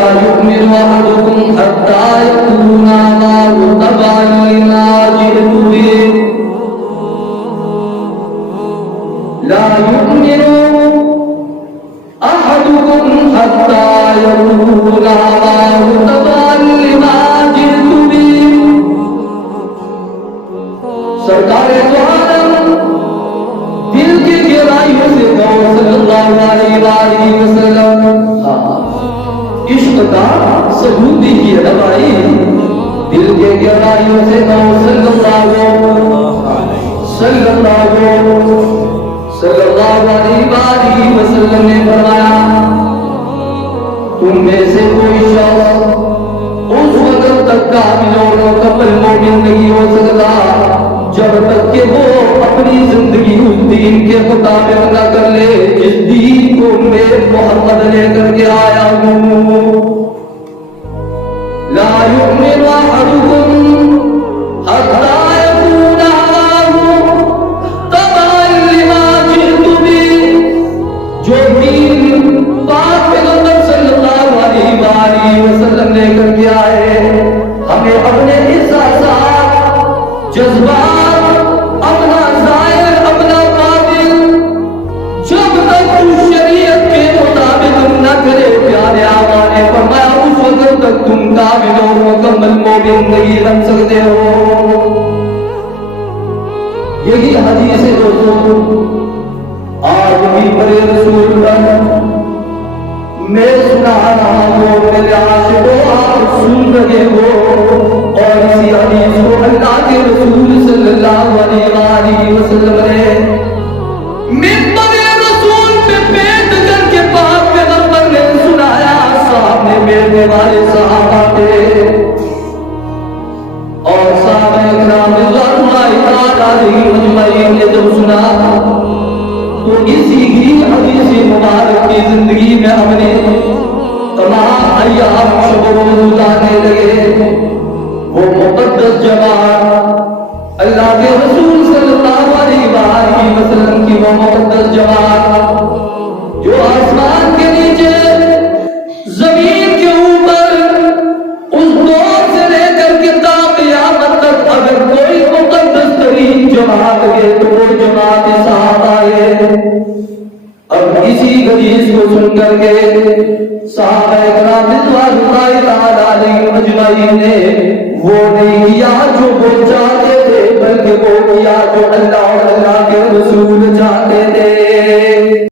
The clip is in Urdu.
لا يؤمن أحدكم حتى يكون هواه تبعا لما جئت به لا يؤمن أحدكم حتى يكون هواه تبعا لما جئت به سرکار دو عالم دل کی گہرائیوں سے کہو صلی اللہ علیہ وآلہ وسلم عشق کا ثبوت دیجیے نا بھائی دل کے گہرائیوں سے کہو صلی اللہ علیہ وآلہ وسلم نے فرمایا تم میں سے کوئی شخص اس وقت تک کامل اور مکمل مومن نہیں ہو سکتا جب تک کہ وہ اپنی زندگی اس دین کے مطابق نہ کر لے جس دین کو میں محمد لے کر کے آیا ہوں لا يؤمن أحدكم حتى يكون هواه تبعا لما جئت به جو دین پاک پیغمبر صلی اللہ علیہ وآلہ وسلم لے کر کے آئے ہمیں اپنے احساسات جذبات اپنا ظاہر اپنا باطن جب تک تو شریعت کے مطابق نہ کرے پیارے آقا نے فرمایا اس وقت تک تم کامل اور مکمل مومن نہیں بن سکتے ہو یہی حدیث ہے دوستوں آج بھی بڑے رسول پر میں سنا رہا ہوں میرے عاشقوں آپ سن رہے ہو اور اسی حدیث کو اللہ کے رسول صلی اللہ علیہ وآلہ وسلم نے منبر رسول پہ بیٹھ کر کے پاک پیغمبر نے سنایا سامنے میرے والے صحابہ تھے اور صحابہ اکرام رضوان اللہ تعالی علیہم اجمعین نے جب سنا تو اسی ہی حدیث مبارک کی زندگی میں ہم نے تمام ایام شب و روز گزارنے لگے وہ مقدس جماعت اللہ کے رسول صلی اللہ علیہ وآلہ وسلم کی وہ مقدس جماعت جو آسمان کے نیچے زمین کے اوپر اس دور سے لے کر کے تا قیامت تک اگر کوئی مقدس ترین جماعت ہے تو وہ جماعت صحابہ ہے اب اسی حدیث کو سن کر کے صحابہ اکرام رضوان اللہ تعالی علیہم اجمعین نے وہ نہیں کیا جو وہ چاہتے تھے بلکہ وہ کیا جو اللہ اور اللہ کے رسول چاہتے تھے